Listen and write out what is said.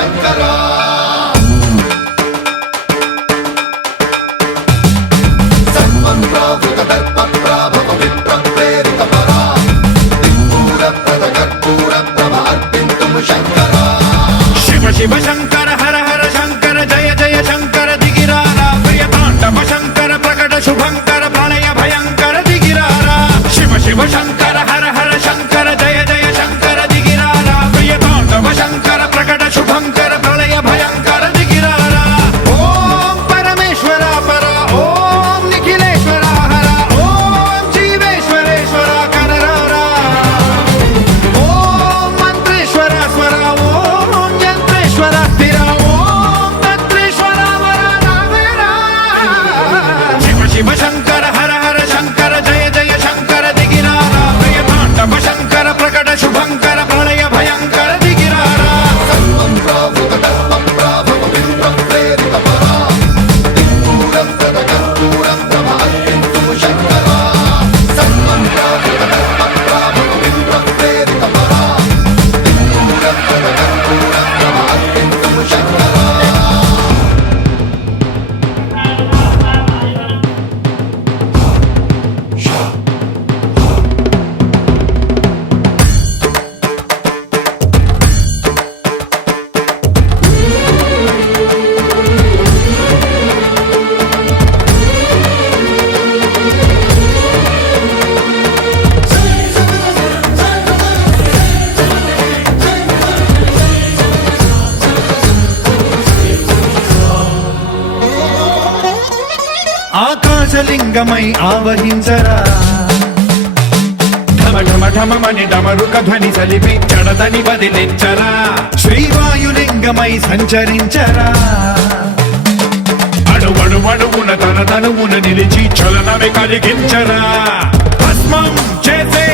శంకరా శివ శివ శంకర హర హర శంకర జయ జయ శంకర దిగిరారా ప్రియ తాండవ శంకర ప్రకట శుభంకర ప్రళయ భయంకర దిగిరారా శివ శివ శంకర హర హర శంకర జయ జయ శంకర దిగిరారా ప్రియ తాండవ శంకర ప్రకట శుభంకర ప్రళయ భయంకర దిగిరారా ఓం పరమేశ్వర పర ఓం నిఖిలేశ్వర హర ఓం జీవేశ్వరేశ్వర కరరారా ఓం మంత్రేశ్వర స్వర ఓం యంత్రేశ్వర స్థిర ఓం తంత్రేశ్వర వర రామేరా శివ శివ శంకర హర హర శంకర జయ జయ శంకర దిగిరారా ప్రియ తాండవ శంకర ప్రకట శుభంకర ప్రళయ భయంకర దిగిరారా ఆకాశలింగమై ఆవహించరా ఢమ ఢమ ఢమమని డమరుక ధ్వని సలిపి జడదని వదిలించరా శ్రీవాయులింగమై సంచరించరా అణువణువున తన తనువున నిలిచి చలనమే కలిగించరా భస్మం చేసే